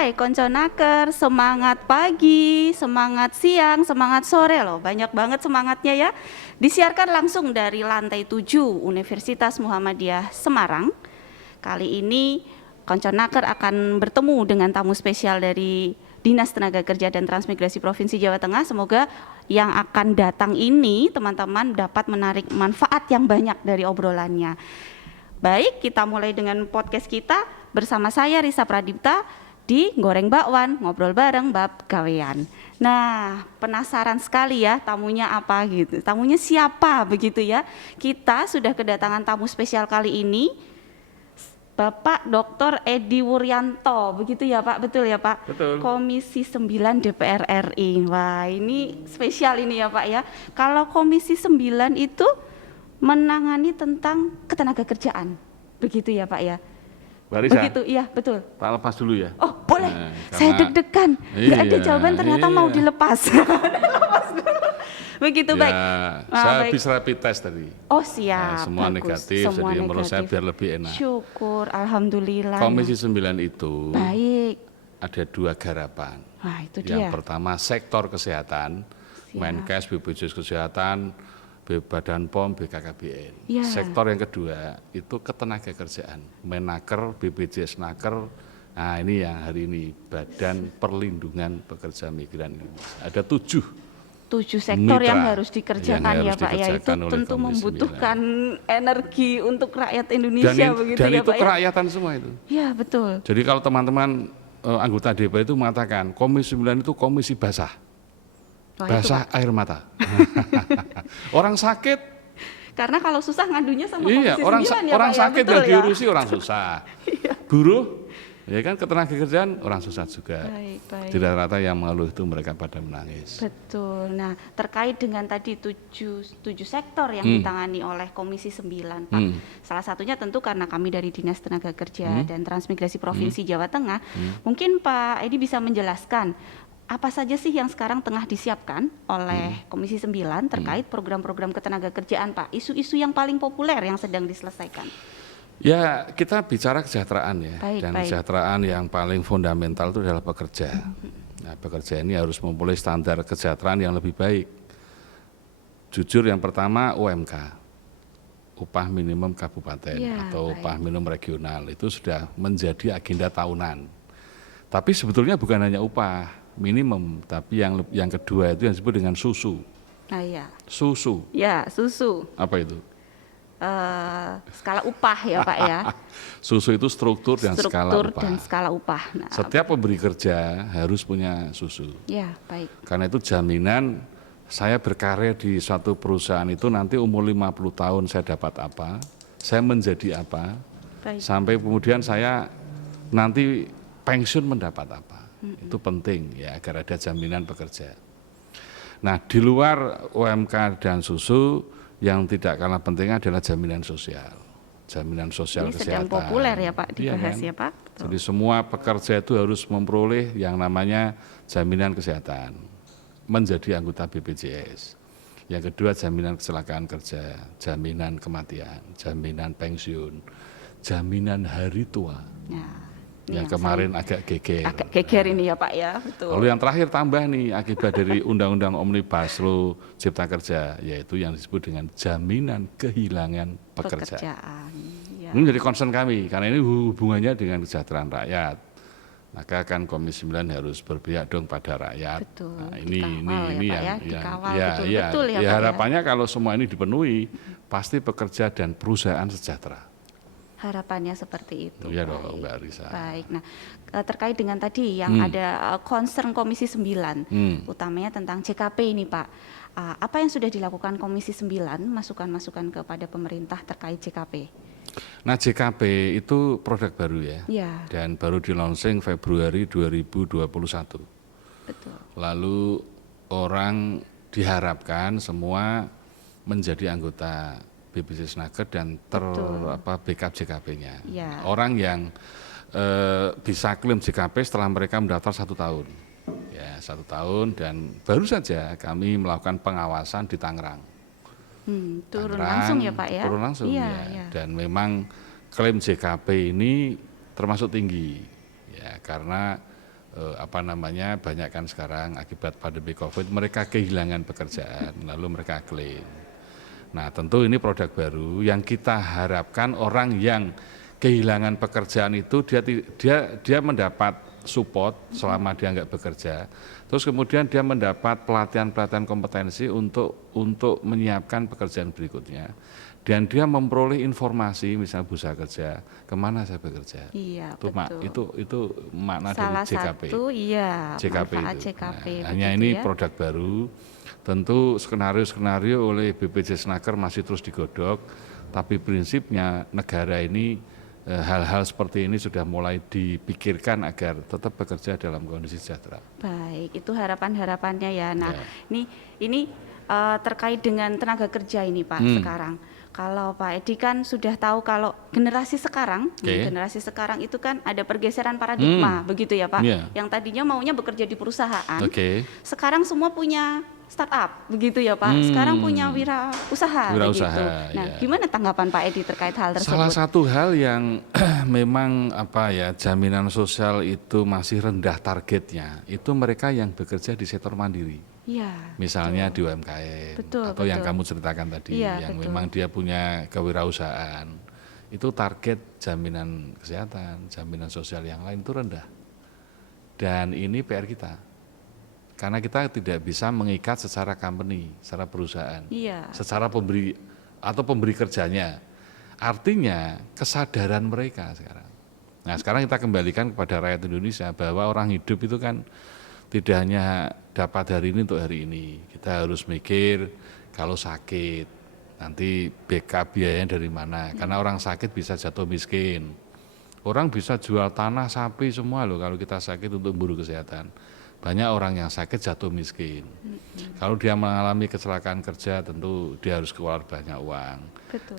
Hai konco naker, semangat pagi, semangat siang, semangat sore loh. Banyak banget semangatnya ya. Disiarkan langsung dari lantai 7 Universitas Muhammadiyah Semarang. Kali ini konco naker akan bertemu dengan tamu spesial dari Dinas Tenaga Kerja dan Transmigrasi Provinsi Jawa Tengah. Semoga yang akan datang ini teman-teman dapat menarik manfaat yang banyak dari obrolannya. Baik, kita mulai dengan podcast kita bersama saya Risa Pradipta di Goreng Bakwan, ngobrol bareng bab gawean. Nah, penasaran sekali ya tamunya apa gitu. Tamunya siapa begitu ya. Kita sudah kedatangan tamu spesial kali ini, Bapak Dr. Edi Wuryanto, begitu ya Pak, betul ya Pak? Betul. Komisi 9 DPR RI. Wah, ini spesial ini ya Pak ya. Kalau Komisi 9 itu menangani tentang ketenagakerjaan, begitu ya Pak ya? Mbak Risa, begitu, iya betul. tak lepas dulu ya. Oh boleh, Nah, saya deg-degan, nggak ada iya, jawaban ternyata mau dilepas. Lepas dulu. Begitu ya, baik. Saya Baik. habis rapid test tadi. Oh siap, semua bagus. negatif, Semua jadi menurut saya negatif. biar lebih enak. Syukur, alhamdulillah. Komisi 9 itu Baik. ada 2 garapan. Wah itu Yang dia. pertama sektor kesehatan, Siap. Menkes, BPJS Kesehatan, Badan POM, BKKBN. Ya. Sektor yang kedua itu ketenagakerjaan, Menaker, BPJS Naker. Nah ini yang hari ini Badan Perlindungan Pekerja Migran Indonesia. Ada 7 sektor mitra yang harus dikerjakan yang ya harus Pak ya. Itu dikerjakan oleh tentu Komisi membutuhkan energi untuk rakyat dan, Indonesia begitu dan ya itu Pak ya. kerakyatan semua itu. Ya betul. Jadi kalau teman-teman anggota DPR itu mengatakan Komisi 9 itu komisi basah. Wah, itu, Basah Pak. air mata. Orang sakit, Karena kalau susah ngadunya sama iya, Komisi orang 9 ya orang Pak sakit ya. Betul yang ya. diurusi orang susah. Buruh, ya kan ketenagakerjaan orang susah juga. Baik, baik. Di rata-rata yang mengeluh itu mereka pada menangis. Betul. Nah, terkait dengan tadi 7 sektor yang ditangani oleh Komisi 9, Pak. Salah satunya tentu karena kami dari Dinas Tenaga Kerja dan Transmigrasi Provinsi Jawa Tengah. Mungkin Pak Edi bisa menjelaskan apa saja sih yang sekarang tengah disiapkan oleh Komisi 9 terkait program-program ketenagakerjaan, Pak? Isu-isu yang paling populer yang sedang diselesaikan. Ya, kita bicara kesejahteraan ya. Baik, Dan baik. kesejahteraan yang paling fundamental itu adalah pekerja. Nah, pekerja ini harus mempunyai standar kesejahteraan yang lebih baik. Jujur yang pertama UMK, upah minimum kabupaten Ya, atau baik. upah minimum regional itu sudah menjadi agenda tahunan. Tapi sebetulnya bukan hanya upah minimum, tapi yang kedua itu yang disebut dengan susu. Nah, ya. Susu, Ya, susu. apa itu? Skala upah ya, Pak ya. Susu itu struktur dan skala Struktur upah. dan skala upah. Nah, Setiap pemberi kerja harus punya susu. ya, baik. Karena itu jaminan saya berkarya di suatu perusahaan itu nanti umur 50 tahun saya dapat apa, saya menjadi apa, Baik. sampai kemudian saya nanti pensiun mendapat apa. Itu penting ya agar ada jaminan pekerja. Nah di luar UMK dan susu yang tidak kalah penting adalah jaminan sosial. Jaminan sosial Ini kesehatan. sedang populer ya Pak, Iya dibahas kan? ya Pak. Betul. Jadi semua pekerja itu harus memperoleh yang namanya jaminan kesehatan, menjadi anggota BPJS. Yang kedua jaminan kecelakaan kerja, jaminan kematian, jaminan pensiun, jaminan hari tua. Nah, ini Yang yang kemarin agak geger. agak geger ini ya Pak ya, betul. Lalu yang terakhir tambah nih akibat dari Undang-Undang Omnibus Law Cipta Kerja, yaitu yang disebut dengan jaminan kehilangan pekerjaan. Ya. Ini menjadi concern kami karena ini hubungannya dengan kesejahteraan rakyat. Maka kan Komisi 9 harus berpihak dong pada rakyat. Betul, Nah, dikawal ya, Pak, ya, dikawal betul-betul ya, Pak, ya. harapannya kalau semua ini dipenuhi, pasti pekerja dan perusahaan sejahtera. Harapannya seperti itu. Iya baik. dong, Mbak Risa. Baik. Nah, terkait dengan tadi yang ada concern Komisi 9, utamanya tentang CKP ini Pak. Apa yang sudah dilakukan Komisi 9, masukan-masukan kepada pemerintah terkait CKP? Nah JKP itu produk baru ya, Ya, dan baru di launching Februari 2021. betul. Lalu orang diharapkan semua menjadi anggota BPJS Naker dan backup JKP-nya. Ya. Orang yang bisa klaim JKP setelah mereka mendaftar 1 tahun. Ya 1 tahun dan baru saja kami melakukan pengawasan di Tangerang. Turun Tangerang, langsung ya Pak ya? Turun langsung Iya, ya. iya. Dan memang klaim JKP ini termasuk tinggi ya karena banyak kan sekarang akibat pandemi COVID mereka kehilangan pekerjaan lalu mereka klaim. Nah tentu ini produk baru yang kita harapkan orang yang kehilangan pekerjaan itu dia mendapat support selama dia nggak bekerja, terus kemudian dia mendapat pelatihan kompetensi untuk menyiapkan pekerjaan berikutnya. Dan dia memperoleh informasi, misalnya Bursa Kerja, kemana saya bekerja. Iya, Itu makna salah dari JKP. Satu, iya, JKP manfaat itu. JKP. Nah, hanya ini ya. produk baru. Tentu skenario oleh BPJS Naker masih terus digodok, tapi prinsipnya negara ini hal-hal seperti ini sudah mulai dipikirkan agar tetap bekerja dalam kondisi sejahtera. Baik, itu harapan-harapannya ya. Nah, Ya. ini terkait dengan tenaga kerja ini Pak sekarang. Kalau Pak Edi kan sudah tahu kalau generasi sekarang itu kan ada pergeseran paradigma, begitu ya Pak. Yeah. Yang tadinya maunya bekerja di perusahaan, Sekarang semua punya startup, begitu ya Pak. Sekarang punya wirausaha, begitu. Nah, gimana tanggapan Pak Edi terkait hal tersebut? Salah satu hal yang memang jaminan sosial itu masih rendah targetnya, itu mereka yang bekerja di sektor mandiri. Ya, misalnya di UMKM atau yang kamu ceritakan tadi, yang memang dia punya kewirausahaan, itu target jaminan kesehatan, jaminan sosial yang lain itu rendah. Dan ini PR kita, karena kita tidak bisa mengikat secara company, secara perusahaan, secara pemberi kerjanya. Artinya kesadaran mereka sekarang. Nah sekarang kita kembalikan kepada rakyat Indonesia bahwa orang hidup itu kan tidak hanya dapat hari ini untuk hari ini. Kita harus mikir kalau sakit, nanti backup biayanya dari mana. Karena orang sakit bisa jatuh miskin. Orang bisa jual tanah, sapi semua loh kalau kita sakit untuk buru kesehatan. Banyak orang yang sakit jatuh miskin. Kalau dia mengalami kecelakaan kerja tentu dia harus keluar banyak uang.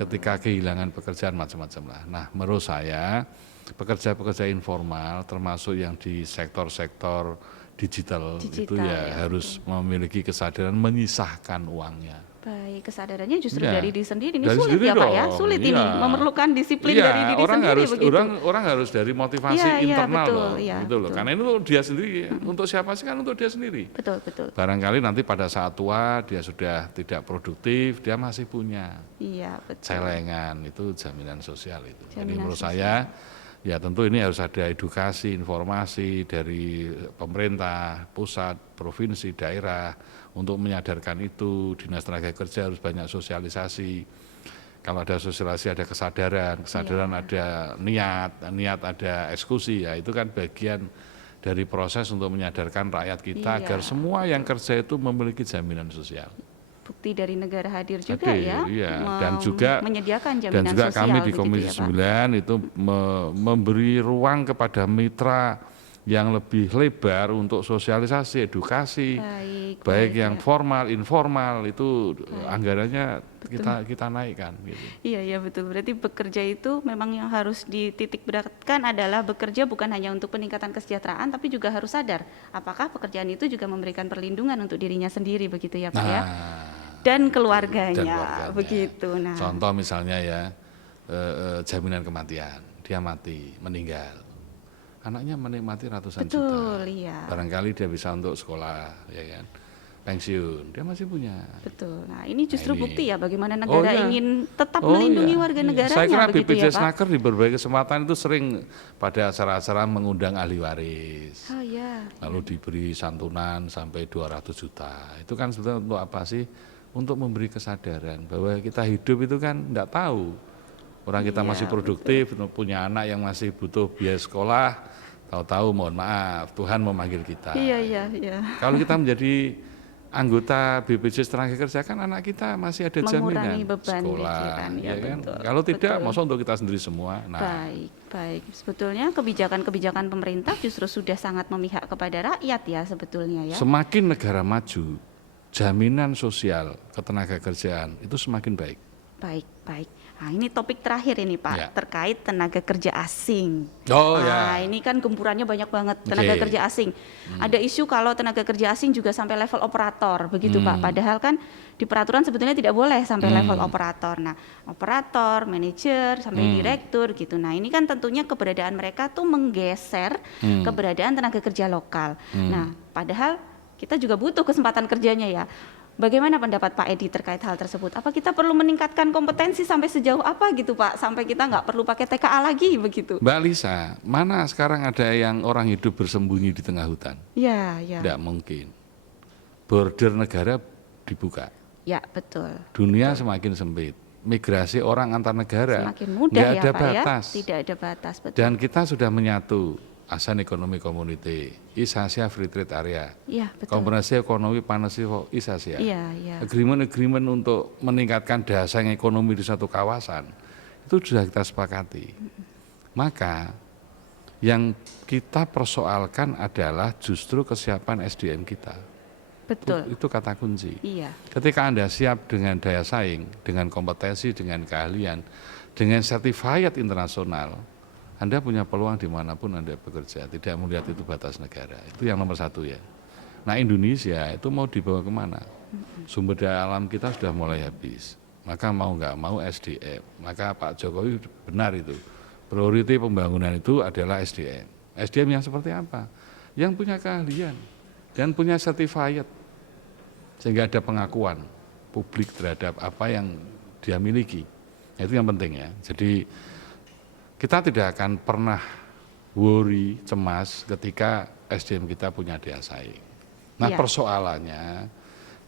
Ketika kehilangan pekerjaan macam-macam lah. Nah menurut saya pekerja-pekerja informal termasuk yang di sektor-sektor digital itu ya harus memiliki kesadaran menyisahkan uangnya. Baik, kesadarannya justru dari diri sendiri. Ini sulit ya Pak ya, sulit ini memerlukan disiplin dari diri sendiri begitu. Orang harus dari motivasi internal betul, loh, gitu loh. Karena ini untuk dia sendiri, untuk siapa sih kan untuk dia sendiri. Betul. Barangkali nanti pada saat tua dia sudah tidak produktif, dia masih punya celengan, itu jaminan sosial itu. Jadi menurut saya ya tentu ini harus ada edukasi, informasi dari pemerintah, pusat, provinsi, daerah untuk menyadarkan itu. Dinas Tenaga Kerja harus banyak sosialisasi. Kalau ada sosialisasi ada kesadaran ada niat ada eksekusi, ya itu kan bagian dari proses untuk menyadarkan rakyat kita agar semua yang kerja itu memiliki jaminan sosial. Bukti dari negara hadir juga dan juga menyediakan jaminan sosial. Kami di Komisi 9 itu memberi ruang kepada mitra yang lebih lebar untuk sosialisasi, edukasi, baik yang formal, informal itu anggarannya kita naikkan. Gitu. Iya betul. Berarti bekerja itu memang yang harus dititik beratkan adalah bekerja bukan hanya untuk peningkatan kesejahteraan, tapi juga harus sadar apakah pekerjaan itu juga memberikan perlindungan untuk dirinya sendiri, begitu ya Pak ya? Dan keluarganya, begitu. Nah, contoh misalnya ya jaminan kematian, dia mati, meninggal, anaknya menikmati ratusan juta. Barangkali dia bisa untuk sekolah, ya kan, pensiun, dia masih punya. Betul. Nah ini justru bukti ya bagaimana negara ingin tetap melindungi warga negaranya. Saya kira BPJS Naker di berbagai kesempatan itu sering pada acara-acara mengundang ahli waris. Lalu diberi santunan sampai 200 juta. Itu kan sebetulnya untuk apa sih? Untuk memberi kesadaran bahwa kita hidup itu kan enggak tahu. Orang kita masih produktif, punya anak yang masih butuh biaya sekolah, tahu-tahu mohon maaf, Tuhan memanggil kita. Kalau kita menjadi anggota BPJS Tenaga Kerja kan anak kita masih ada jaminan sekolah, ya kan? Kalau tidak, masa untuk kita sendiri semua. Nah. Baik. Sebetulnya kebijakan-kebijakan pemerintah justru sudah sangat memihak kepada rakyat ya sebetulnya ya. Semakin negara maju, jaminan sosial ketenaga kerjaan itu semakin baik. Baik, baik. Nah, ini topik terakhir ini Pak, Ya. terkait tenaga kerja asing. Oh Nah, ya. ini kan gempurannya banyak banget tenaga Oke. kerja asing. Ada isu kalau tenaga kerja asing juga sampai level operator, begitu Pak. Padahal kan di peraturan sebetulnya tidak boleh sampai level operator. Nah, operator, manajer, sampai direktur gitu. Nah, ini kan tentunya keberadaan mereka tuh menggeser keberadaan tenaga kerja lokal. Nah, padahal kita juga butuh kesempatan kerjanya ya. Bagaimana pendapat Pak Edi terkait hal tersebut? Apa kita perlu meningkatkan kompetensi sampai sejauh apa gitu Pak? Sampai kita nggak perlu pakai TKA lagi begitu? Mbak Lisa, mana sekarang ada yang orang hidup bersembunyi di tengah hutan? Ya, ya. Tidak mungkin. Border negara dibuka. Ya, betul. Dunia semakin sempit. Migrasi orang antar negara Semakin mudah nggak ya ada Pak batas. ya? Tidak ada batas, betul. Dan kita sudah menyatu ASEAN Economic Community, East Asia Free Trade Area, Iya, betul. Komprehensif Ekonomi Pasifik East Asia. Iya, iya. Agreement untuk meningkatkan daya saing ekonomi di satu kawasan itu sudah kita sepakati. Maka yang kita persoalkan adalah justru kesiapan SDM kita. Betul. Itu kata kunci. Iya. Ketika Anda siap dengan daya saing, dengan kompetensi, dengan keahlian, dengan sertifikat internasional, Anda punya peluang dimanapun Anda bekerja, tidak melihat itu batas negara. Itu yang nomor satu ya. Nah Indonesia itu mau dibawa kemana? Sumber daya alam kita sudah mulai habis. Maka mau nggak mau SDM. Maka Pak Jokowi benar itu. Prioritas pembangunan itu adalah SDM. SDM yang seperti apa? Yang punya keahlian dan punya sertifikat. Sehingga ada pengakuan publik terhadap apa yang dia miliki. Nah, itu yang penting ya. Jadi kita tidak akan pernah worry, cemas ketika SDM kita punya daya saing. Nah Iya. persoalannya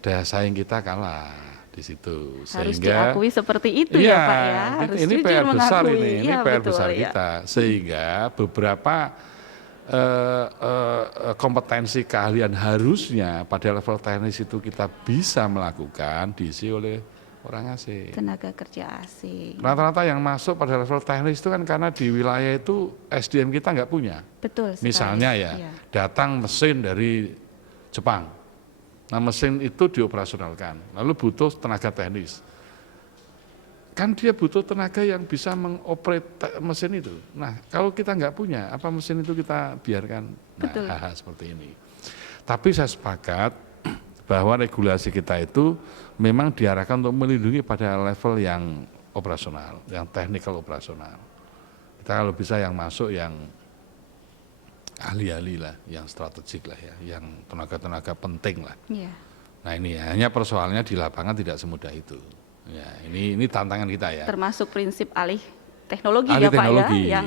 daya saing kita kalah di situ. Harus Sehingga diakui seperti itu ya Pak ya. Harus ini jujur PR besar mengakui. ini Ya, PR betul, besar ya. kita. Sehingga beberapa kompetensi keahlian harusnya pada level teknis itu kita bisa melakukan diisi oleh orang asing. Tenaga kerja asing. Rata-rata yang masuk pada level teknis itu kan karena di wilayah itu SDM kita nggak punya. Betul sekali. Misalnya ya, Iya. datang mesin dari Jepang. Nah mesin itu dioperasionalkan, lalu butuh tenaga teknis. Kan dia butuh tenaga yang bisa mengoperate mesin itu. Nah kalau kita nggak punya, apa mesin itu kita biarkan? Nah Betul. hal-hal seperti ini. Tapi saya sepakat bahwa regulasi kita itu memang diarahkan untuk melindungi pada level yang operasional, yang technical operasional. Kita kalau bisa yang masuk yang ahli-ahli lah, yang strategik lah ya, yang tenaga-tenaga penting lah. Iya. Nah ini ya, hanya persoalannya di lapangan tidak semudah itu. Ya, ini tantangan kita ya. Termasuk prinsip alih teknologi Alih ya Pak teknologi. ya, yang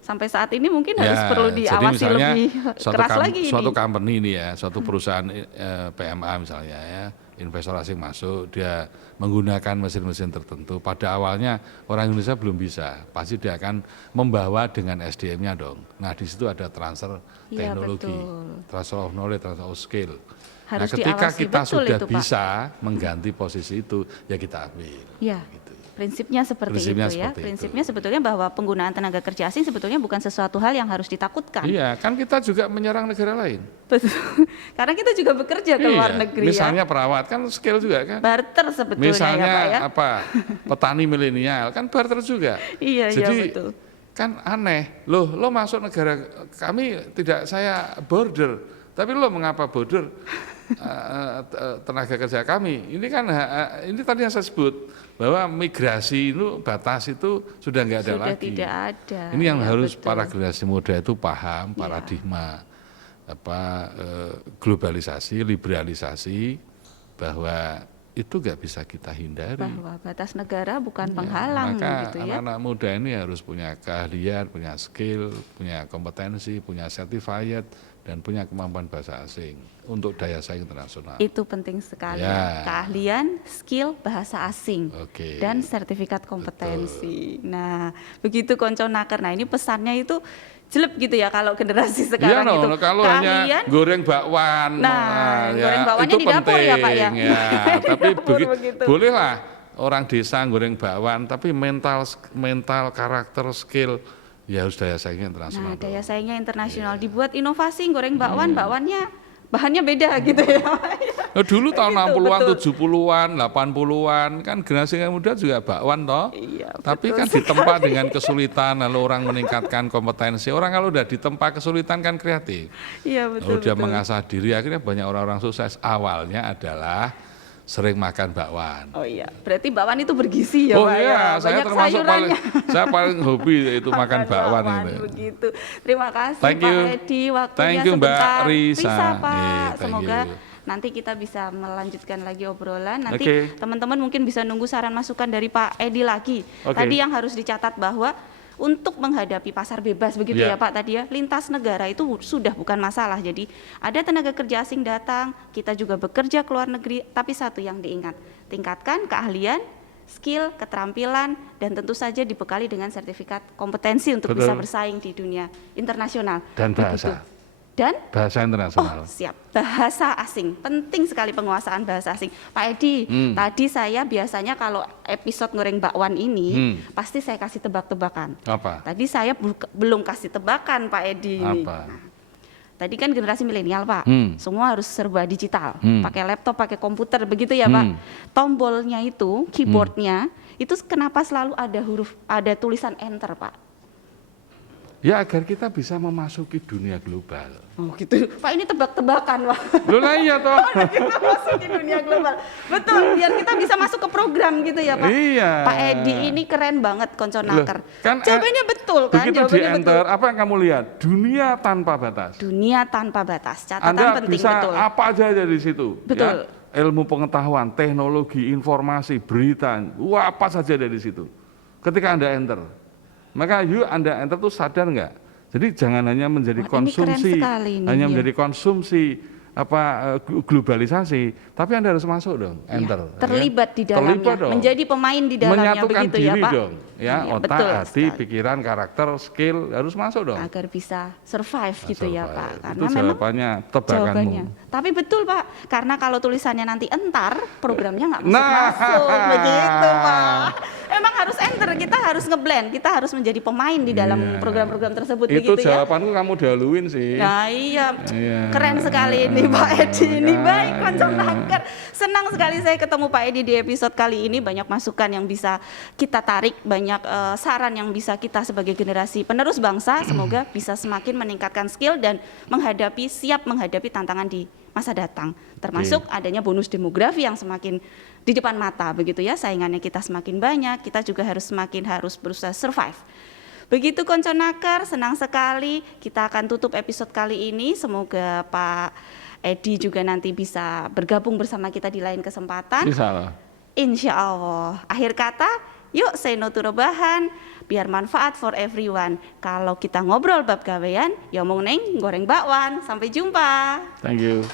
sampai saat ini mungkin harus perlu jadi diawasi misalnya lebih keras lagi ini. suatu company ini ya, suatu perusahaan PMA misalnya ya, investor asing masuk, dia menggunakan mesin-mesin tertentu. Pada awalnya orang Indonesia belum bisa, pasti dia akan membawa dengan SDM-nya dong. Nah di situ ada transfer Iya, teknologi, betul. transfer of knowledge, transfer of skill. Harus nah ketika diawasi kita betul sudah itu, Pak. bisa mengganti posisi itu, ya kita ambil. Ya, Gitu. prinsipnya seperti Prinsipnya itu ya. seperti itu. Prinsipnya sebetulnya bahwa penggunaan tenaga kerja asing sebetulnya bukan sesuatu hal yang harus ditakutkan. Iya, kan kita juga menyerang negara lain. Betul. Karena kita juga bekerja ke luar Iya, negeri misalnya ya. perawat kan skill juga kan. Barter sebetulnya Misalnya ya Pak ya. apa petani milenial kan barter juga. Iya, Jadi iya betul. kan aneh, lo masuk negara kami tidak saya border, tapi lo mengapa border tenaga kerja kami? Ini kan ini tadi yang saya sebut bahwa migrasi itu batas itu sudah nggak ada Sudah lagi. tidak ada. Ini yang Ya, harus betul. para generasi muda itu paham Ya. paradigma globalisasi, liberalisasi bahwa itu nggak bisa kita hindari. Bahwa batas negara bukan Ya, penghalang maka gitu ya. anak-anak muda ini harus punya keahlian, punya skill, punya kompetensi, punya certified, dan punya kemampuan bahasa asing untuk daya saing internasional. Itu penting sekali. Ya. Keahlian, skill, bahasa asing. Oke. Dan sertifikat kompetensi. Nah, begitu konco naker. Nah, ini pesannya itu jelek gitu ya kalau generasi Iya, sekarang itu. kalau hanya goreng bakwan, Nah, ya, goreng bakwannya itu di dapur penting, ya, Pak, ya? Tapi Di dapur begitu. bolehlah orang desa goreng bakwan, tapi mental karakter skill ya harus daya saingnya internasional. Nah, daya saingnya internasional. Dibuat inovasi goreng bakwan, bakwannya bahannya beda gitu ya. Nah, dulu tahun Gitu, 60-an, betul. 70-an, 80-an kan generasi yang muda juga bakwan toh. Iya, Tapi betul kan ditempa dengan kesulitan, lalu orang meningkatkan kompetensi. Orang kalau udah ditempa kesulitan kan kreatif. Iya, Lalu betul, dia betul. mengasah diri, akhirnya banyak orang-orang sukses. Awalnya adalah sering makan bakwan. Oh iya, berarti bakwan itu bergizi ya Oh Pak iya, ya. saya Banyak termasuk paling, sayurannya. saya paling hobi itu makan bakwan itu. Begitu. Terima kasih Thank you. Pak Edi, waktunya Thank you, Mbak sebentar. Risa. Bisa Pak, Thank semoga you. nanti kita bisa melanjutkan lagi obrolan. Nanti Oke. teman-teman mungkin bisa nunggu saran masukan dari Pak Edi lagi. Oke. Tadi yang harus dicatat bahwa untuk menghadapi pasar bebas begitu Ya. ya Pak tadi ya, lintas negara itu sudah bukan masalah. Jadi ada tenaga kerja asing datang, kita juga bekerja ke luar negeri, tapi satu yang diingat, tingkatkan keahlian, skill, keterampilan, dan tentu saja dibekali dengan sertifikat kompetensi untuk Betul. bisa bersaing di dunia internasional. Dan bahasa. Begitu. Dan Bahasa internasional. siap, bahasa asing, penting sekali penguasaan bahasa asing. Pak Edi, tadi saya biasanya kalau episode goreng bakwan ini, pasti saya kasih tebak-tebakan. Apa? Tadi saya belum kasih tebakan Pak Edi ini. Apa? Tadi kan generasi milenial Pak, semua harus serba digital, pakai laptop, pakai komputer, begitu ya Pak. Tombolnya itu, keyboardnya, itu kenapa selalu ada tulisan enter Pak? Ya agar kita bisa memasuki dunia global. Oh gitu, Pak ini tebak-tebakan Pak. Loh lah iya toh. Kita masuk di dunia global, betul. Biar kita bisa masuk ke program gitu ya Pak. Iya. Pak Edi ini keren banget konconaker. kan, Jawabannya betul kan? Begitu di Jawabannya enter, apa yang kamu lihat? Dunia tanpa batas. Dunia tanpa batas. Catatan Anda penting bisa betul. apa aja dari situ. Betul. Ya? Ilmu pengetahuan, teknologi, informasi, berita, wah apa saja dari situ. Ketika Anda enter, maka yuk Anda enter tuh sadar nggak? Jadi jangan hanya menjadi Wah, ini keren konsumsi, sekali ini, hanya ya. menjadi konsumsi globalisasi, tapi Anda harus masuk dong, Ya, enter. terlibat di dalamnya, Terlibat dong. menjadi pemain di dalamnya Menyatukan begitu diri ya Pak. dong, ya Iya, otak, betul hati, sekali. pikiran, karakter, skill harus masuk dong. Agar bisa survive gitu ya Survive. Pak. Itu Karena memang jawabannya, tebakanmu. jawabannya. Tapi betul Pak, karena kalau tulisannya nanti entar, programnya nggak Nah. masuk-masuk, begitu Pak. Emang harus enter, kita harus ngeblend, kita harus menjadi pemain di dalam Iya. program-program tersebut Itu begitu ya. jawabanku kamu dahuluin sih. Nah iya, Iya. keren sekali ini Pak Edi ini. Kan. Baik konconaker, senang sekali saya ketemu Pak Edi di episode kali ini. Banyak masukan yang bisa kita tarik, banyak saran yang bisa kita sebagai generasi penerus bangsa semoga bisa semakin meningkatkan skill dan siap menghadapi tantangan di masa datang. Termasuk adanya bonus demografi yang semakin di depan mata begitu ya, saingannya kita semakin banyak, kita juga harus berusaha survive. Begitu konconaker, senang sekali kita akan tutup episode kali ini. Semoga Pak Edi juga nanti bisa bergabung bersama kita di lain kesempatan. Insya Allah. Insya Allah. Akhir kata, yuk say no to rebahan, biar manfaat for everyone. Kalau kita ngobrol bab gawean, ya omong neng goreng bakwan. Sampai jumpa. Thank you.